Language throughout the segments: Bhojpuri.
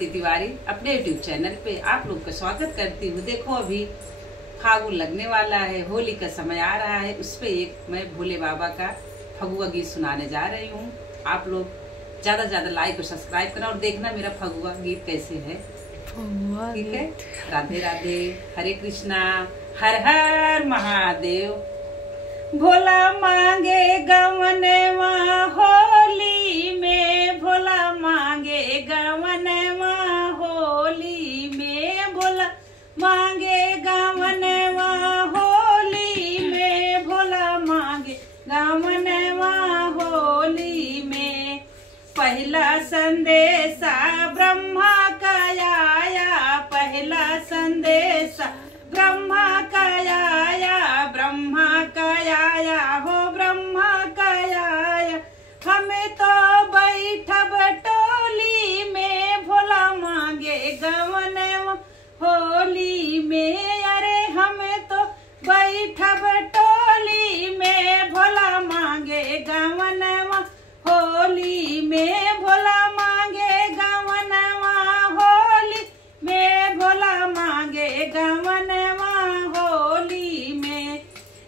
भारती तिवारी अपने यूट्यूब चैनल पे आप लोग का स्वागत करती हूँ। देखो अभी फागुन लगने वाला है, होली का समय आ रहा है, उस पे एक मैं भोले बाबा का फगुआ गीत सुनाने जा रही हूँ। आप लोग ज्यादा से ज्यादा लाइक और सब्सक्राइब करना और देखना मेरा फगुआ गीत कैसे है। ठीक है। राधे राधे, हरे कृष्णा, हर हर महादेव। भोला मांगे गवनवा होली में, भोला मांगे गवनवा होली में, भोला मांगे गवनवा होली में, भोला मांगे गवनवा होली में। पहला संदेशा ब्रह्मा का आया, पहला संदेशा ब्रह्मा का आया, ब्रह्मा का आया हो, ब्रह्मा का आया। हमें तो बैठब टोली में, भोला मांगे गवनवा होली में। अरे हमें तो बैठब टोली में, भोला मांगे गवनवा होली में, भोला मांगे गवनवा होली में, भोला मांगे गवनवा होली में।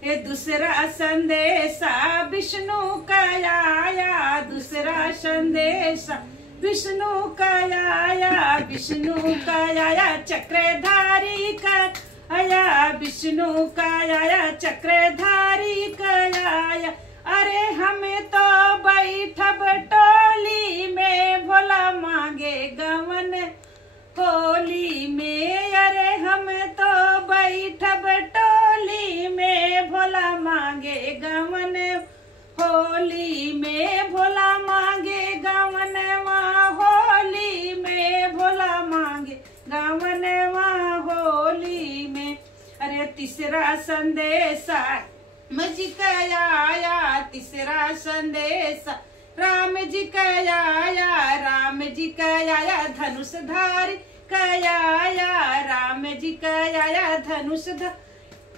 ये दूसरा संदेशा विष्णु का आया, दूसरा संदेशा विष्णु का आया, विष्णु का आया चक्रधारी का आया, विष्णु का आया चक्रधारी का आया। अरे हमें तो बैठब टोली में, भोला मांगे गवन होली में। अरे हमें तो बैठब टोली में, भोला मांगे गवन होली में, भोला मांगे गवनवा होली में, भोला मांगे गवनवा होली में। अरे तीसरा संदेशा राम जी का आया, तीसरा संदेशा राम जी का आया, राम जी का आया धनुषधारी का आया, राम जी का आया धनुषधारी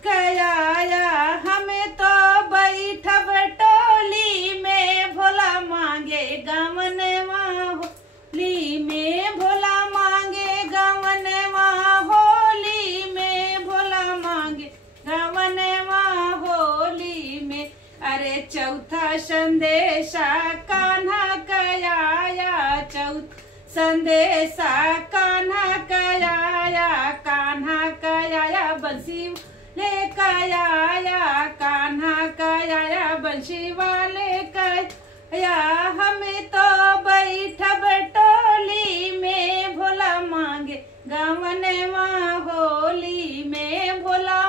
का आया। हमें तो बैठब टोली में, भोला मांगे गवनवा होली में, भोला मांगे गवनवा होली में, भोला मांगे गवनवा होली में। अरे चौथा संदेशा कान्हा का आया, चौथा संदेशा कान्हा का आया, कान्हा का आया बंसी ले का आया, कान्हा का आया बंशी वाले का आया। हमें तो बैठब टोली में, भोला मांगे गवनवा होली में, भोला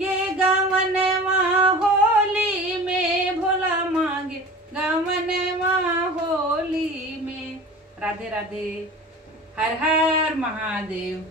ये गवनवा होली में, भोला मांगे गवनवा होली में। राधे राधे, हर हर महादेव।